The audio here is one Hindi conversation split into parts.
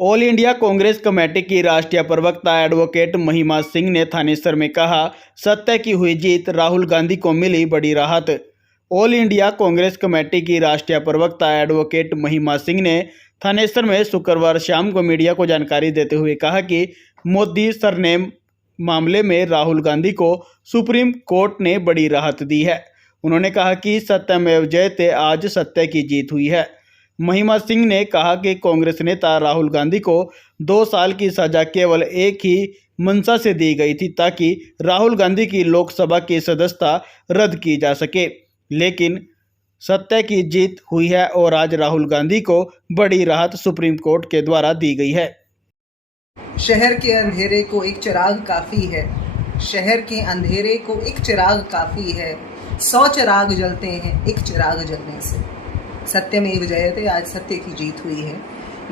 ऑल इंडिया कांग्रेस कमेटी की राष्ट्रीय प्रवक्ता एडवोकेट महिमा सिंह ने थानेसर में कहा, सत्य की हुई जीत, राहुल गांधी को मिली बड़ी राहत। ऑल इंडिया कांग्रेस कमेटी की राष्ट्रीय प्रवक्ता एडवोकेट महिमा सिंह ने थानेसर में शुक्रवार शाम को मीडिया को जानकारी देते हुए कहा कि मोदी सरनेम मामले में राहुल गांधी को सुप्रीम कोर्ट ने बड़ी राहत दी है। उन्होंने कहा कि सत्यमेव जयते, आज सत्य की जीत हुई है। महिमा सिंह ने कहा कि कांग्रेस नेता राहुल गांधी को 2 साल की सजा केवल एक ही मंशा से दी गई थी ताकि राहुल गांधी की लोकसभा की सदस्यता रद्द की जा सके, लेकिन सत्य की जीत हुई है और आज राहुल गांधी को बड़ी राहत सुप्रीम कोर्ट के द्वारा दी गई है। शहर के अंधेरे को एक चिराग काफ़ी है, शहर के अंधेरे को एक चिराग काफ़ी है, 100 चिराग जलते हैं एक चिराग जलने से। सत्यमेव जयते, आज सत्य की जीत हुई है।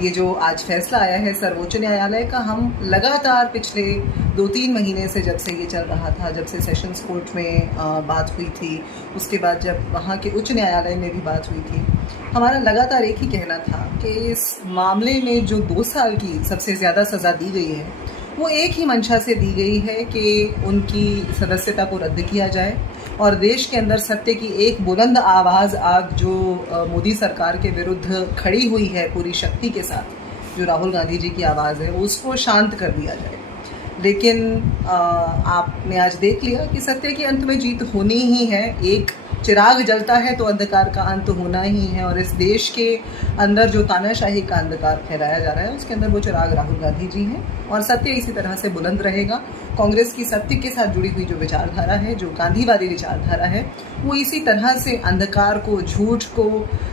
ये जो आज फैसला आया है सर्वोच्च न्यायालय का, हम लगातार पिछले 2-3 महीने से, जब से ये चल रहा था, जब से सेशंस कोर्ट में बात हुई थी, उसके बाद जब वहाँ के उच्च न्यायालय में भी बात हुई थी, हमारा लगातार एक ही कहना था कि इस मामले में जो 2 साल की सबसे ज़्यादा सज़ा दी गई है, वो एक ही मंशा से दी गई है कि उनकी सदस्यता को रद्द किया जाए और देश के अंदर सत्य की एक बुलंद आवाज़ आज जो मोदी सरकार के विरुद्ध खड़ी हुई है पूरी शक्ति के साथ, जो राहुल गांधी जी की आवाज़ है, उसको शांत कर दिया जाए। लेकिन आपने आज देख लिया कि सत्य के अंत में जीत होनी ही है। एक चिराग जलता है तो अंधकार का अंत होना ही है, और इस देश के अंदर जो तानाशाही का अंधकार फैलाया जा रहा है, उसके अंदर वो चिराग राहुल गांधी जी हैं और सत्य इसी तरह से बुलंद रहेगा। कांग्रेस की सत्य के साथ जुड़ी हुई जो विचारधारा है, जो गांधीवादी विचारधारा है, वो इसी तरह से अंधकार को, झूठ को,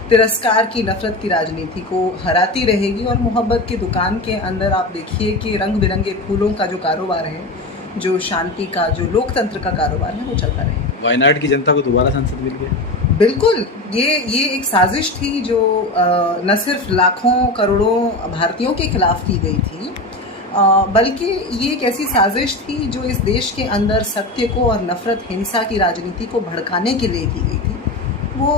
तिरस्कार की, नफरत की राजनीति को हराती रहेगी। और मोहब्बत की दुकान के अंदर आप देखिए कि रंग बिरंगे फूलों का जो कारोबार है, जो शांति का, जो लोकतंत्र का कारोबार है, वो चलता रहेगा। वायनाड की जनता को दोबारा सांसद मिल गया। बिल्कुल, ये एक साजिश थी जो न सिर्फ लाखों करोड़ों भारतीयों के खिलाफ की गई थी, बल्कि ये एक ऐसी साजिश थी जो इस देश के अंदर सत्य को और नफरत, हिंसा की राजनीति को भड़काने के लिए की गई थी। वो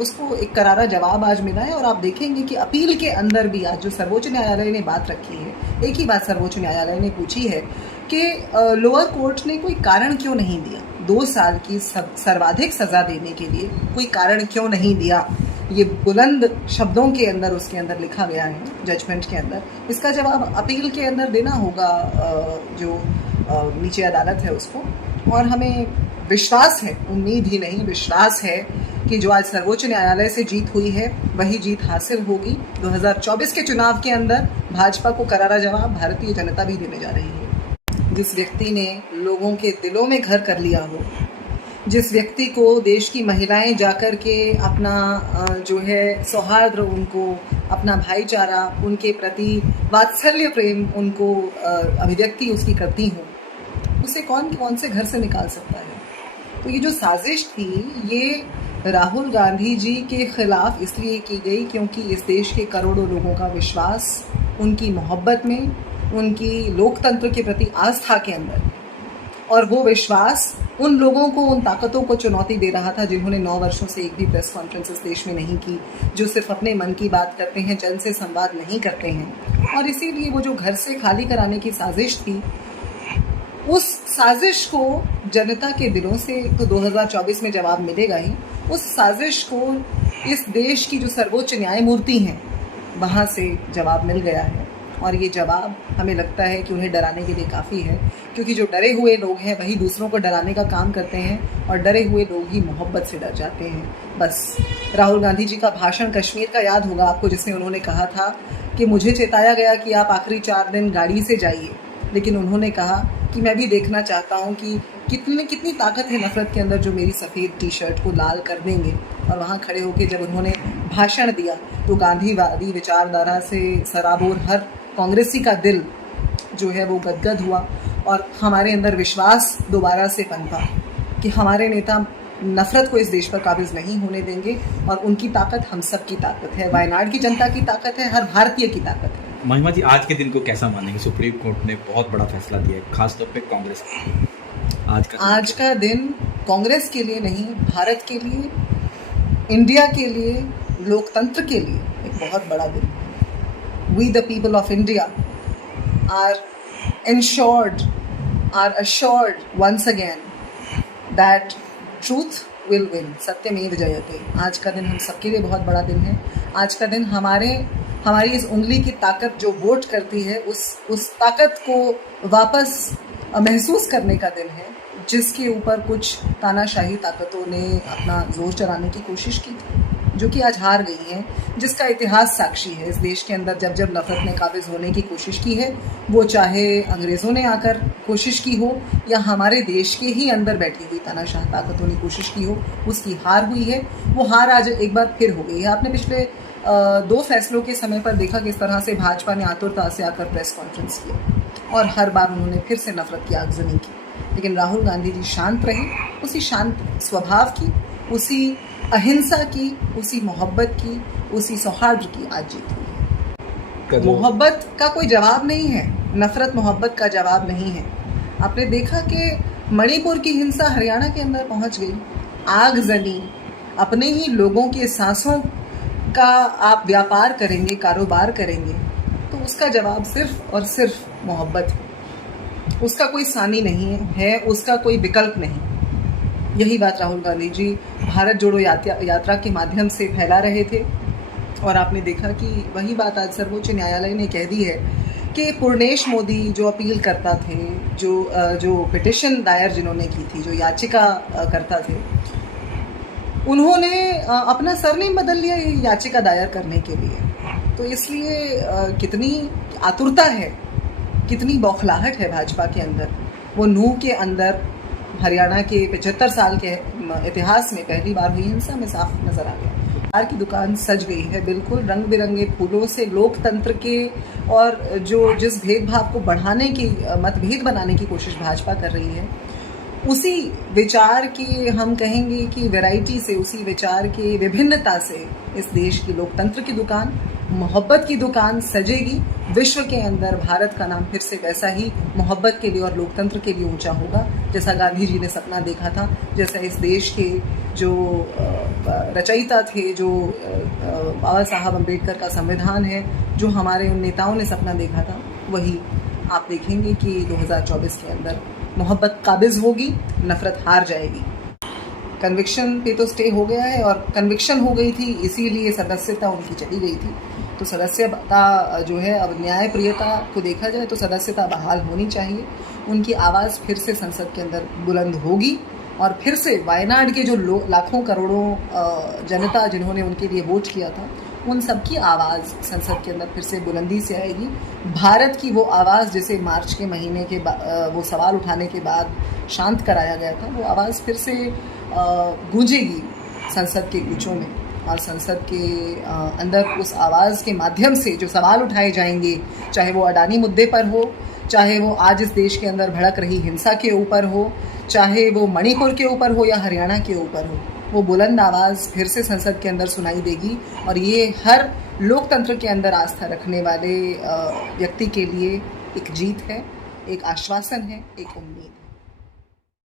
उसको एक करारा जवाब आज मिला है। और आप देखेंगे कि अपील के अंदर भी आज जो सर्वोच्च न्यायालय ने बात रखी है, एक ही बात सर्वोच्च न्यायालय ने पूछी है कि लोअर कोर्ट ने कोई कारण क्यों नहीं दिया 2 साल की सर्वाधिक सज़ा देने के लिए, कोई कारण क्यों नहीं दिया। ये बुलंद शब्दों के अंदर उसके अंदर लिखा गया है जजमेंट के अंदर। इसका जवाब अपील के अंदर देना होगा जो नीचे अदालत है उसको। और हमें विश्वास है, उम्मीद ही नहीं, विश्वास है कि जो आज सर्वोच्च न्यायालय से जीत हुई है, वही जीत हासिल होगी। 2024 के चुनाव के अंदर भाजपा को करारा जवाब भारतीय जनता भी देने जा रही है। जिस व्यक्ति ने लोगों के दिलों में घर कर लिया हो, जिस व्यक्ति को देश की महिलाएं जाकर के अपना जो है सौहार्द, उनको अपना भाईचारा, उनके प्रति वात्सल्य प्रेम, उनको अभिव्यक्ति उसकी करती हो, उसे कौन से घर से निकाल सकता है। तो ये जो साजिश थी, ये राहुल गांधी जी के खिलाफ इसलिए की गई क्योंकि इस देश के करोड़ों लोगों का विश्वास उनकी मोहब्बत में, उनकी लोकतंत्र के प्रति आस्था के अंदर, और वो विश्वास उन लोगों को, उन ताकतों को चुनौती दे रहा था जिन्होंने 9 वर्षों से एक भी प्रेस कॉन्फ्रेंस इस देश में नहीं की, जो सिर्फ अपने मन की बात करते हैं, जन से संवाद नहीं करते हैं। और इसीलिए वो जो घर से खाली कराने की साजिश थी, उस साजिश को जनता के दिलों से तो 2024 में जवाब मिलेगा ही। उस साजिश को इस देश की जो सर्वोच्च न्यायमूर्ति हैं, वहाँ से जवाब मिल गया है। और ये जवाब हमें लगता है कि उन्हें डराने के लिए काफ़ी है, क्योंकि जो डरे हुए लोग हैं वही दूसरों को डराने का काम करते हैं, और डरे हुए लोग ही मोहब्बत से डर जाते हैं। बस राहुल गांधी जी का भाषण कश्मीर का याद होगा आपको, जिसमें उन्होंने कहा था कि मुझे चेताया गया कि आप आखिरी 4 दिन गाड़ी से जाइए, लेकिन उन्होंने कहा कि मैं भी देखना चाहता हूँ कि कितनी ताकत है नफरत के अंदर, जो मेरी सफ़ेद टी-शर्ट को लाल कर देंगे। और वहाँ खड़े होकर जब उन्होंने भाषण दिया तो गांधीवादी विचारधारा से सराबोर हर कांग्रेसी का दिल जो है वो गदगद हुआ, और हमारे अंदर विश्वास दोबारा से पनपा कि हमारे नेता नफरत को इस देश पर काबिज नहीं होने देंगे, और उनकी ताकत हम सब की ताकत है, वायनाड की जनता की ताकत है, हर भारतीय की ताकत है। महिमा जी, आज के दिन को कैसा मानेंगे? सुप्रीम कोर्ट ने बहुत बड़ा फैसला दिया है, खासतौर पे कांग्रेस आज का दिन कांग्रेस के लिए नहीं, भारत के लिए, इंडिया के लिए, लोकतंत्र के लिए एक बहुत बड़ा दिन। we the people of India are assured once again that truth will win. सत्यमेव जयते. आज का दिन हम सबके लिए बहुत बड़ा दिन है. आज का दिन हमारी इस उंगली की ताकत जो वोट करती है उस ताकत को वापस महसूस करने का दिन है, जिसके ऊपर कुछ तानाशाही ताकतों ने अपना जोर चलाने की कोशिश की थी, जो कि आज हार गई हैं, जिसका इतिहास साक्षी है. इस देश के अंदर जब जब नफरत ने काबिज होने की कोशिश की है, वो चाहे अंग्रेज़ों ने आकर कोशिश की हो या हमारे देश के ही अंदर बैठी हुई तानाशाह ताकतों ने कोशिश की हो, उसकी हार हुई है. वो हार आज एक बार फिर हो गई है. आपने पिछले 2 फैसलों के समय पर देखा किस तरह से भाजपा ने आतुरता से आकर प्रेस कॉन्फ्रेंस किया और हर बार उन्होंने फिर से नफरत की आगजनी की. लेकिन राहुल गांधी जी शांत रहे, उसी शांत स्वभाव की, उसी अहिंसा की, उसी मोहब्बत की, उसी सौहार्द की आज जीत हुई. मोहब्बत का कोई जवाब नहीं है, नफरत मोहब्बत का जवाब नहीं है. आपने देखा कि मणिपुर की हिंसा हरियाणा के अंदर पहुंच गई, आगजनी, अपने ही लोगों के सांसों का आप व्यापार करेंगे, कारोबार करेंगे, तो उसका जवाब सिर्फ और सिर्फ मोहब्बत है. उसका कोई सानी नहीं है, उसका कोई विकल्प नहीं. यही बात राहुल गांधी जी भारत जोड़ो यात्रा के माध्यम से फैला रहे थे. और आपने देखा कि वही बात आज सर्वोच्च न्यायालय ने कह दी है कि पूर्णेश मोदी जो अपील करता थे, जो पिटिशन दायर जिन्होंने की थी, जो याचिका करता थे, उन्होंने अपना सरनेम बदल लिया याचिका दायर करने के लिए. तो इसलिए कितनी आतुरता है, कितनी बौखलाहट है भाजपा के अंदर. वो नूह के अंदर हरियाणा के 75 साल के इतिहास में पहली बार हुई हिंसा में साफ नजर आ गया. कार की दुकान सज गई है बिल्कुल रंग बिरंगे फूलों से. लोकतंत्र के और जिस भेदभाव को बढ़ाने की, मतभेद बनाने की कोशिश भाजपा कर रही है, उसी विचार की, हम कहेंगे कि वैरायटी से, उसी विचार की विभिन्नता से इस देश की लोकतंत्र की दुकान, मोहब्बत की दुकान सजेगी. विश्व के अंदर भारत का नाम फिर से वैसा ही मोहब्बत के लिए और लोकतंत्र के लिए ऊंचा होगा, जैसा गांधी जी ने सपना देखा था, जैसा इस देश के जो रचयिता थे, जो बाबा साहब अम्बेडकर का संविधान है, जो हमारे उन नेताओं ने सपना देखा था, वही आप देखेंगे कि 2024 के अंदर मोहब्बत काबिज होगी, नफरत हार जाएगी. कन्विक्शन पे तो स्टे हो गया है, और कन्विक्शन हो गई थी इसीलिए सदस्यता उनकी चली गई थी. तो सदस्यता जो है, अब न्यायप्रियता को देखा जाए तो सदस्यता बहाल होनी चाहिए. उनकी आवाज़ फिर से संसद के अंदर बुलंद होगी और फिर से वायनाड के जो लाखों करोड़ों जनता जिन्होंने उनके लिए वोट किया था, उन सबकी आवाज़ संसद के अंदर फिर से बुलंदी से आएगी. भारत की वो आवाज़ जिसे मार्च के महीने के वो सवाल उठाने के बाद शांत कराया गया था, वो आवाज़ फिर से गूंजेगी संसद के कूचों में. और संसद के अंदर उस आवाज़ के माध्यम से जो सवाल उठाए जाएंगे, चाहे वो अडानी मुद्दे पर हो, चाहे वो आज इस देश के अंदर भड़क रही हिंसा के ऊपर हो, चाहे वो मणिपुर के ऊपर हो या हरियाणा के ऊपर हो, वो बुलंद आवाज़ फिर से संसद के अंदर सुनाई देगी. और ये हर लोकतंत्र के अंदर आस्था रखने वाले व्यक्ति के लिए एक जीत है, एक आश्वासन है, एक उम्मीद.